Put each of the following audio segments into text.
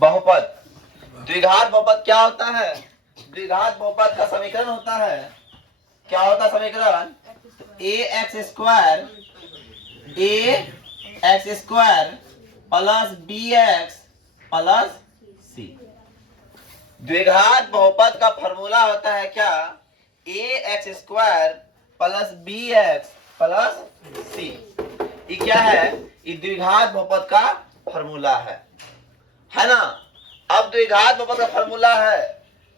बहुपद। द्विघात बहुपद क्या होता है? द्विघात बहुपद का समीकरण होता है, क्या होता है समीकरण? A x square plus b x plus c. द्विघात बहुपद का फॉर्मूला होता है क्या? A x square plus b x plus c. ये क्या है? ये द्विघात बहुपद का फॉर्मूला है ना। अब द्विघात बहुपद का फॉर्मूला है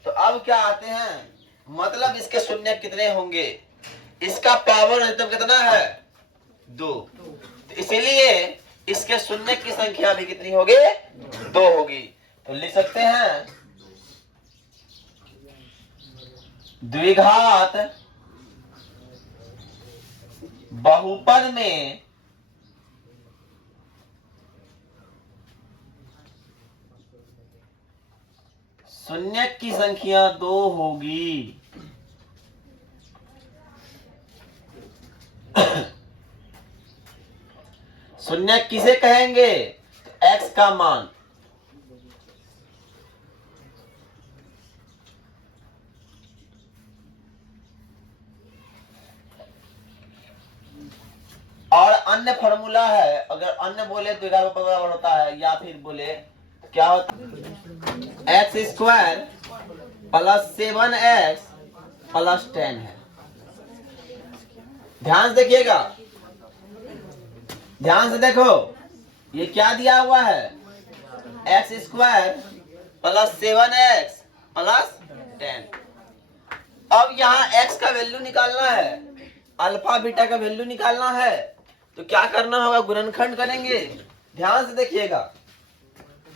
तो अब क्या आते हैं, मतलब इसके शून्य कितने होंगे? इसका पावर अधिकतम कितना है? 2। तो इसीलिए इसके शून्य की संख्या भी कितनी होगी? 2 होगी। तो लिख सकते हैं द्विघात बहुपद में शून्य की संख्या 2 होगी। शून्य किसे कहेंगे? तो x का मान। और अन्य फॉर्मूला है, अगर अन्य बोले तो 11 बराबर होता है, या फिर बोले क्या होता है? X square plus 7x plus 10 है। ध्यान से देखिएगा, ध्यान से देखो, ये क्या दिया हुआ है? X square plus 7x plus 10। अब यहाँ x का वैल्यू निकालना है, अल्फा बीटा का वैल्यू निकालना है, तो क्या करना होगा? गुणनखंड करेंगे। ध्यान से देखिएगा,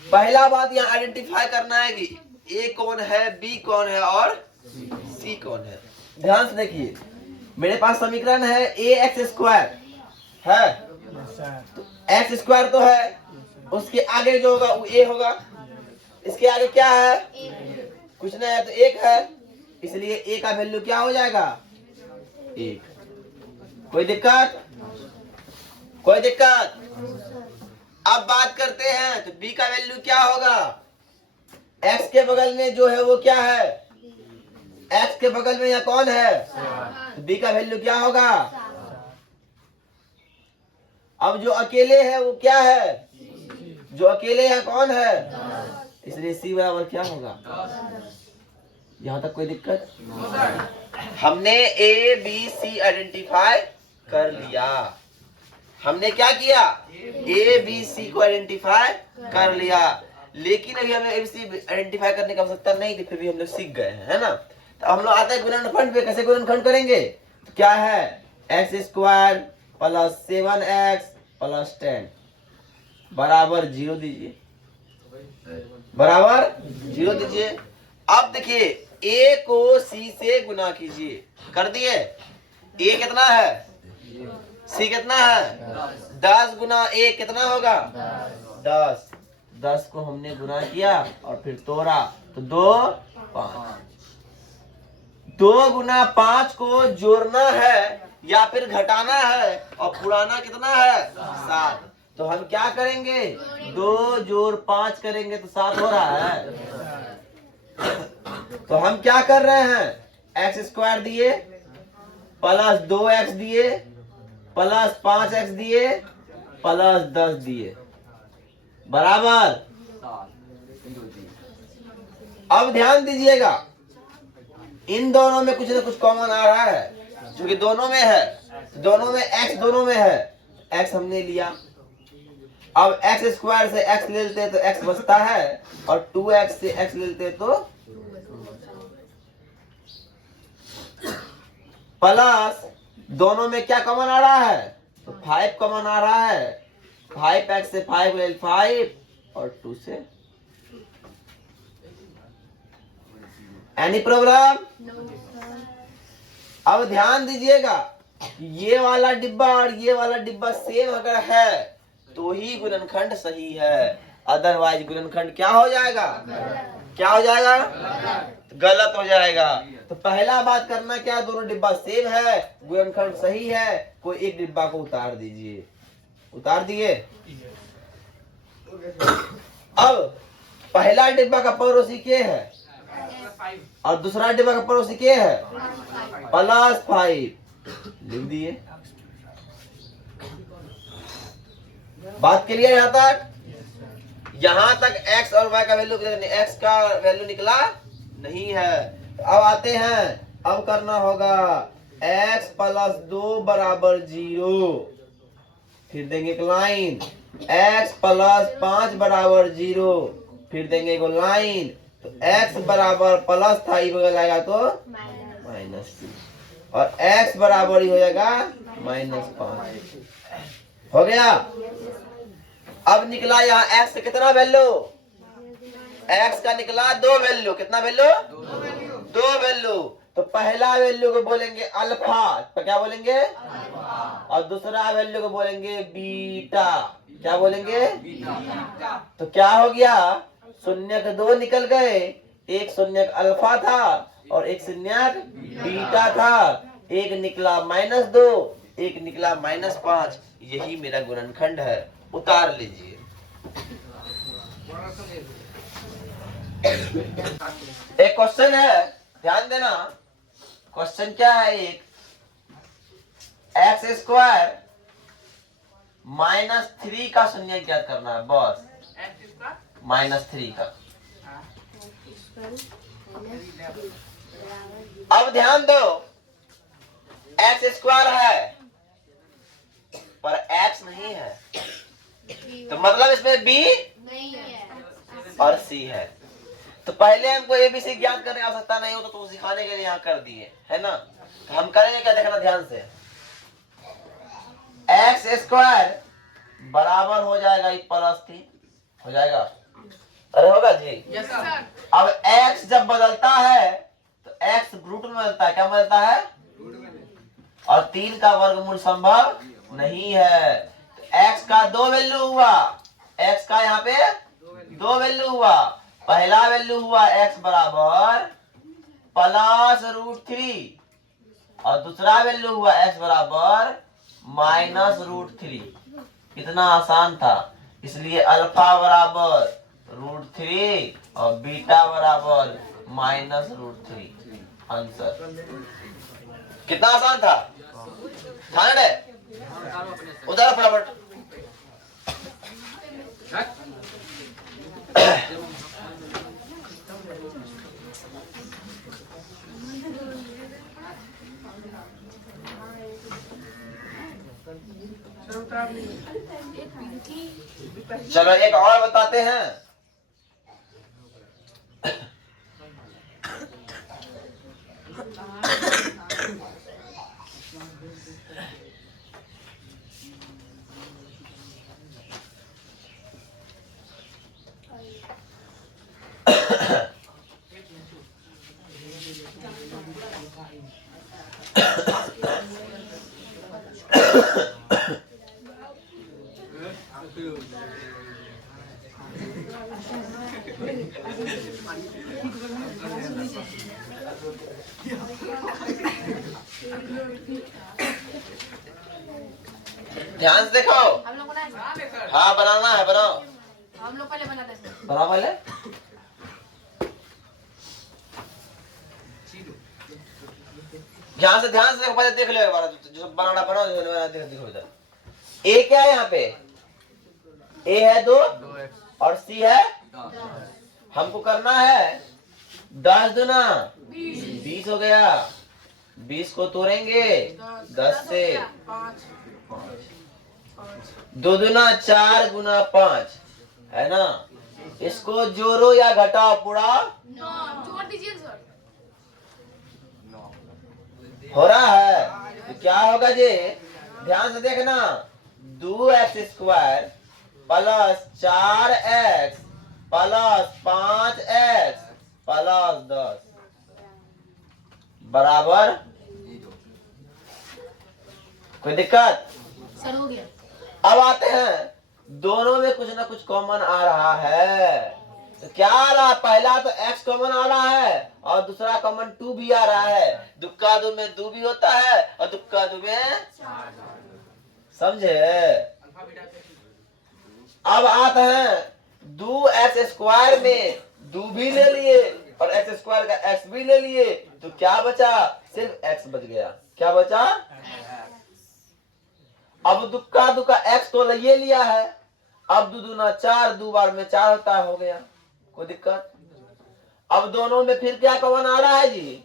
पहला बात यहाँ आइडेंटिफाई करना है कि a कौन है, b कौन है और c कौन है। ध्यान से देखिए, मेरे पास समीकरण है ए एक्स स्क्वायर है, तो एक्स स्क्वायर तो है, उसके आगे जो होगा वो ए होगा, इसके आगे क्या है? कुछ नहीं है तो 1 है, इसलिए ए का वैल्यू क्या हो जाएगा? 1। कोई दिक्कत? कोई दिक्कत? अब बात करते हैं तो b का वैल्यू क्या होगा? x के बगल में जो है वो क्या है? x के बगल में यहाँ कौन है? तो b का वैल्यू क्या होगा? अब जो अकेले है वो क्या है? जो अकेले है कौन है? इसलिए c बराबर क्या होगा? यहाँ तक कोई दिक्कत? हमने ए बी सी आइडेंटिफाई कर लिया। हमने क्या किया? ए बी सी को आइडेंटिफाई कर लिया, लेकिन अभी हमें एबीसी आइडेंटिफाई करने की आवश्यकता नहीं थी, फिर भी हम लोग सीख गए हैं, है ना। तो हम लोग आते हैं गुणनखंड पे। कैसे गुणनखंड करेंगे? तो क्या है? X square plus 7x plus 10 बराबर 0 दीजिए, बराबर 0 दीजिए। अब देखिए a को c से गुना कीजिए, कर दिए। a कितना है? c कितना है? 10 गुना a कितना होगा? 10। 10 को हमने गुना किया और फिर तोड़ा तो 2 5। 2 गुना 5 को जोड़ना है या फिर घटाना है, और पुराना कितना है? 7। तो हम क्या करेंगे? 2 जोड़ 5 करेंगे तो 7 हो रहा है। तो हम क्या कर रहे हैं? एक्स स्क्वायर दिए प्लस 2x दिए प्लस 5x दिए प्लस 10 दिए बराबर। अब ध्यान दीजिएगा, इन दोनों में कुछ ना कुछ कॉमन आ रहा है, जो कि दोनों में है। दोनों में x दोनों में है, x हमने लिया। अब एक्स स्क्वायर से x ले लेते तो x बचता है, और 2x से x ले लेते तो प्लस दोनों में क्या कॉमन आ रहा है? तो 5 कॉमन आ रहा है। 5x से 5 ले 5 और 2 से। Any problem? अब ध्यान दीजिएगा, ये वाला डिब्बा और ये वाला डिब्बा सेम अगर है तो ही गुणनखंड सही है, अदरवाइज गुणनखंड क्या हो जाएगा? क्या हो जाएगा? गलत हो जाएगा। तो पहला बात करना क्या? दोनों डिब्बा सेम है, गुणनखंड सही है, कोई एक डिब्बा को उतार दीजिए। उतार दिए। अब पहला डिब्बा का पड़ोसी के है और दूसरा डिब्बा का पड़ोसी के है +5 लिख दिए। बात क्लियर यहाँ तक? यहां तक x और y का वैल्यू, x का वैल्यू निकला नहीं है। अब आते हैं, अब करना होगा x + 2 = 0, फिर देंगे एक लाइन, x + 5 = 0, फिर देंगे एक लाइन। तो x बराबर प्लस था, ये बगल आएगा तो -2 और x बराबर ही हो जाएगा -5। हो गया। अब निकला यहाँ x का कितना वैल्यू? x का निकला 2 वैल्यू। कितना वैल्यू? 2 वैल्यू। तो पहला वैल्यू को बोलेंगे अल्फा, तो क्या बोलेंगे? और दूसरा वैल्यू को बोलेंगे बीटा। क्या बोलेंगे? तो क्या हो गया? शून्य के 2 निकल गए, एक शून्य अल्फा था और एक शून्य बीटा था। एक निकला -2, एक निकला -5। यही मेरा गुणनखंड है, उतार लीजिए। एक क्वेश्चन है, ध्यान देना। क्वेश्चन क्या है? एक x² -3 का शून्य ज्ञात करना है, बस -3 का। अब ध्यान दो, x² है पर x नहीं है, तो मतलब इसमें b नहीं है और c है। तो पहले हमको ABC ज्ञात करने की आवश्यकता नहीं हो तो सिखाने के लिए यहाँ कर दिए, है ना। तो हम करेंगे क्या, देखना ध्यान से। x² बराबर हो जाएगा +3, हो जाएगा। अरे होगा जी? Yes sir. अब x जब बदलता है तो x रूट में बदलता है। क्या बदलता है? और 3 का वर्गमूल संभव नहीं है। तो x का 2 वैल्यू हुआ, x का यहाँ पे 2 वैल्यू हुआ। पहला वैल्यू हुआ x बराबर +√3 और दूसरा वैल्यू हुआ x बराबर -√3। कितना आसान था। इसलिए अल्फा बराबर √3 और बीटा बराबर -√3। आंसर कितना आसान था, था ना? उधर फटाफट। चलो एक और बताते हैं। ध्यान से देखो। हम लोग बनाए। हाँ बनाना है, बनाओ। हम लोग पहले बनाते हैं। बनाओ पहले। ध्यान से देखो, पहले देख लो एक बार। जो बनाना बनाओ, जो बनाना देखो इधर। ए क्या है यहाँ पे? ए है 2 और सी है। हमको करना है 10 दूना 20 हो गया। 20 को तोड़ेंगे 10 से। 2 दूना 4 गुना 5, है ना। इसको जोड़ो या घटाओ, पूरा जोड़ दीजिए सर। हो रहा है। तो क्या होगा जी? ध्यान से देखना। 2x² + 4x + 5x + 10 बराबर। कोई दिक्कत? सर हो गया। अब आते हैं, दोनों में कुछ ना कुछ कॉमन आ रहा है। तो क्या आ रहा है? पहला तो x कॉमन आ रहा है और दूसरा कॉमन 2 भी आ रहा है। दुक्का 2 में 2 भी होता है और दुक्का 2 में, समझे? अब आते हैं दो एक्स स्क्वायर में दो भी ले लिए और एक्स स्क्वायर का एक्स भी ले लिए, तो क्या बचा? सिर्फ एक्स बच गया। क्या बचा? अब दुक्का दुक्का एक्स तो ले लिया है, अब दो दूना चार, दो बार में चार होता है, हो गया, कोई दिक्कत? अब दोनों में फिर क्या कॉमन आ रहा है जी?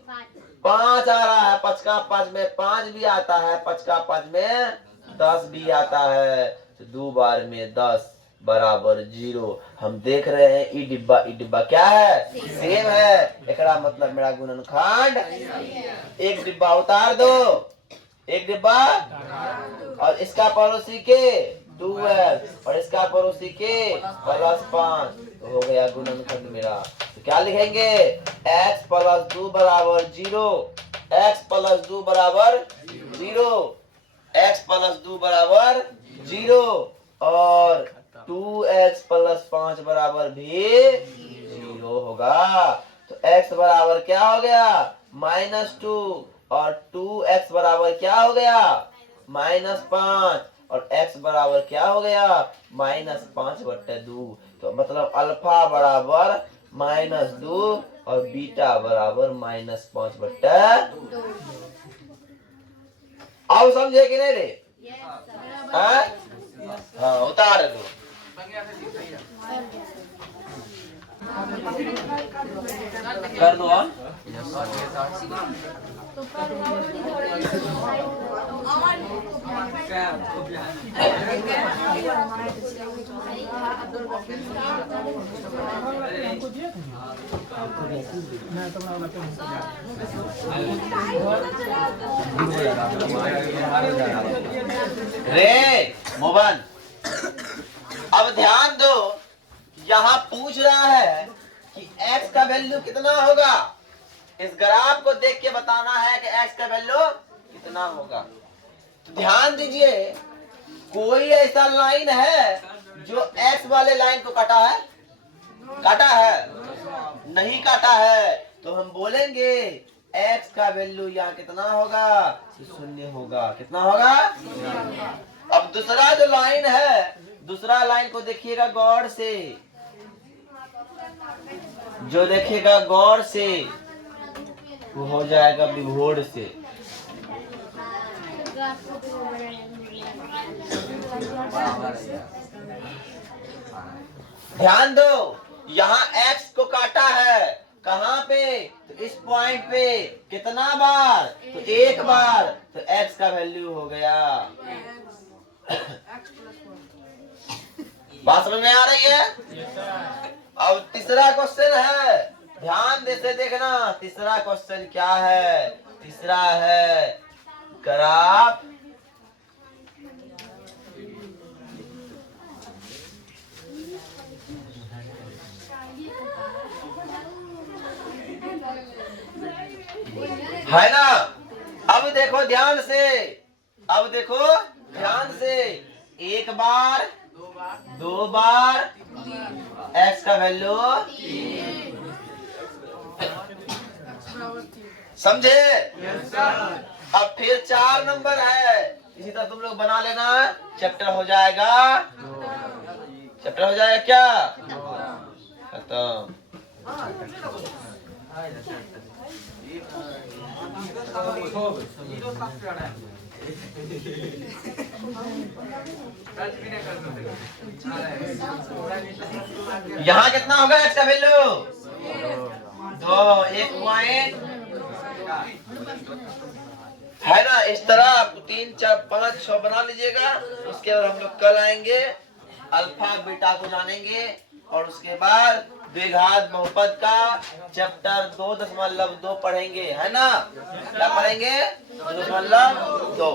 5 आ रहा है। 5 का 5 में 5 भी आता है, 5 का 5 में 10 भी आता है, तो 2 बार में 10 बराबर 0। हम देख रहे हैं ई डिब्बा क्या है? सेम है। एकरा मतलब मेरा गुणनखंड, एक डिब्बा उतार दो, एक डिब्बा, और इसका पड़ोसी के 2x और इसका पड़ोसी के +5, तो हो गया गुणनखंड मेरा। तो क्या लिखेंगे? x + 2 बराबर 0, x + 2 बराबर 0, x + 2 बराबर 0 और 2x + 5 बराबर भी 0 होगा। तो x बराबर क्या हो गया? -2 और 2x बराबर क्या हो गया? -5 और x बराबर क्या हो गया? -5/2। तो मतलब अल्फा बराबर -2 और बीटा बराबर -5/2। अब समझे कि नहीं रे? हाँ, हाँ, उतार दो। कर दो। रे मोहन, अब ध्यान दो, यहाँ पूछ रहा है कि x का वैल्यू कितना होगा। इस ग्राफ को देख के बताना है कि x का वैल्यू कितना होगा। तो ध्यान दीजिए, कोई ऐसा लाइन है जो x वाले लाइन को काटा है? काटा है? नहीं काटा है। तो हम बोलेंगे x का वैल्यू यहाँ कितना होगा? 0 होगा। कितना होगा? अब दूसरा जो लाइन है, दूसरा लाइन को देखिएगा गौर से, जो देखेगा गौर से वो हो जाएगा विभोर से। ध्यान दो, यहाँ x को काटा है, कहाँ पे? तो इस पॉइंट पे। कितना बार? तो एक बार। तो x का वैल्यू हो गया। बात समझ में आ रही है? अब तीसरा क्वेश्चन है, ध्यान से देखना। तीसरा क्वेश्चन क्या है? तीसरा है ग्राफ है ना। अब देखो ध्यान से, अब देखो ध्यान से, एक बार, दो बार, x का वैल्यू समझे? अब फिर 4 नंबर है, इसी तरह तुम लोग बना लेना, चैप्टर हो जाएगा। चैप्टर हो जाएगा क्या? खत्म। यहाँ कितना होगा x का वैल्यू? 2, 1 पॉइंट है ना। इस तरह 3, 4, 5, 6 बना लीजिएगा। उसके बाद हम लोग कल आएंगे, अल्फा बीटा को जानेंगे, और उसके बाद द्विघात बहुपद का चैप्टर 2.2 पढ़ेंगे, है ना। क्या पढ़ेंगे? 2.2।